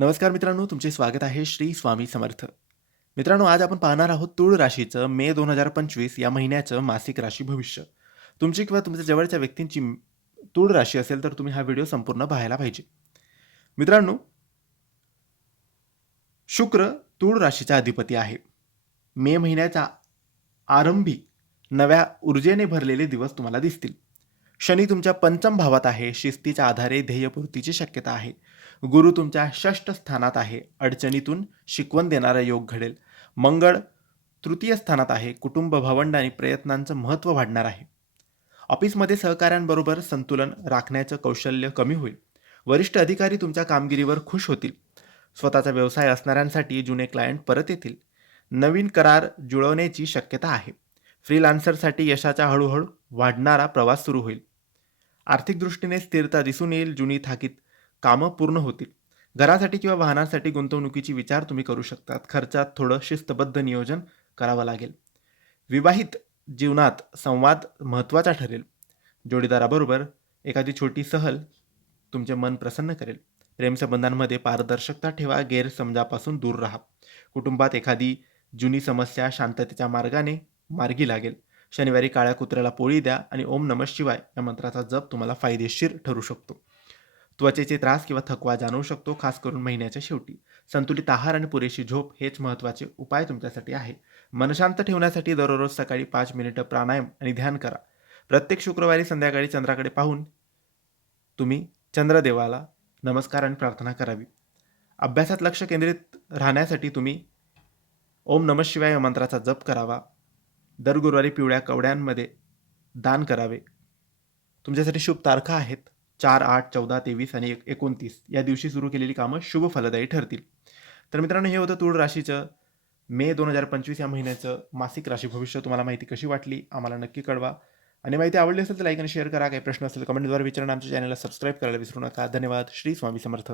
नमस्कार मित्रांनो तुमचे स्वागत आहे श्री स्वामी समर्थ. मित्रांनो आज आपण पाहणार आहोत तूळ राशीचं मे दोन हजार पंचवीस या महिन्याचं मासिक राशी भविष्य. तुमची किंवा तुमच्या जवळच्या व्यक्तींची तूळ राशी असेल तर तुम्ही हा व्हिडिओ संपूर्ण पाहायला पाहिजे. मित्रांनो शुक्र तूळ राशीचा अधिपती आहे. मे महिन्याच्या आरंभी नव्या ऊर्जेने भरलेले दिवस तुम्हाला दिसतील. शनी तुमच्या पंचम भावात आहे शिस्तीच्या आधारे ध्येयपूर्तीची शक्यता आहे. गुरु तुमच्या षष्ठ स्थानात आहे अडचणीतून शिकवण देणारा योग घडेल. मंगळ तृतीय स्थानात आहे कुटुंब भावंड आणि प्रयत्नांचं महत्त्व वाढणार आहे. ऑफिसमध्ये सहकाऱ्यांबरोबर संतुलन राखण्याचं कौशल्य कमी होईल. वरिष्ठ अधिकारी तुमच्या कामगिरीवर खुश होतील. स्वतःचा व्यवसाय असणाऱ्यांसाठी जुने क्लायंट परत येतील. नवीन करार जुळवण्याची शक्यता आहे. फ्रीलान्सरसाठी यशाचा हळूहळू वाढणारा प्रवास सुरू होईल. आर्थिक दृष्टीने स्थिरता दिसून येईल जुनी थाकीत कामं पूर्ण होतील. घरासाठी किंवा वाहनासाठी गुंतवणुकीची विचार तुम्ही करू शकतात. खर्चात थोडं शिस्तबद्ध नियोजन करावं लागेल. विवाहित जीवनात संवाद महत्त्वाचा ठरेल. जोडीदाराबरोबर एखादी छोटी सहल तुमचे मन प्रसन्न करेल. प्रेमसंबंधांमध्ये पारदर्शकता ठेवा गैरसमजापासून दूर राहा. कुटुंबात एखादी जुनी समस्या शांततेच्या मार्गाने मार्गी लागेल. शनिवारी काळ्या कुत्र्याला पोळी द्या आणि ओम नम शिवाय या मंत्राचा जप तुम्हाला फायदेशीर ठरू शकतो. त्वचेचे त्रास किंवा थकवा जाणवू शकतो खास करून महिन्याच्या शेवटी. संतुलित आहार आणि पुरेशी झोप हेच महत्त्वाचे उपाय तुमच्यासाठी आहे. मनशांत ठेवण्यासाठी दररोज सकाळी पाच मिनिटं प्राणायाम आणि ध्यान करा. प्रत्येक शुक्रवारी संध्याकाळी चंद्राकडे पाहून तुम्ही चंद्रदेवाला नमस्कार आणि प्रार्थना करावी. अभ्यासात लक्ष केंद्रित राहण्यासाठी तुम्ही ओम नम शिवाय या मंत्राचा जप करावा. दर गुरुवारी पिवळ्या कवड्यांमध्ये दान करावे. तुमच्यासाठी शुभ तारखा आहेत. चार आठ चौदा तेवीस आणि एक एकोणतीस. या दिवशी सुरू केलेली कामं शुभ फलदायी ठरतील. तर मित्रांनो हे होतं तूळ राशीचं. मे दोन हजार पंचवीस या महिन्याचं मासिक राशी भविष्य तुम्हाला माहिती कशी वाटली आम्हाला नक्की कळवा. आणि माहिती आवडली असेल तर लाईक आणि शेअर करा. काही प्रश्न असेल कमेंटद्वारे विचारणं आमच्या चॅनलला सबस्क्राईब करायला विसरू नका. धन्यवाद. श्री स्वामी समर्थ.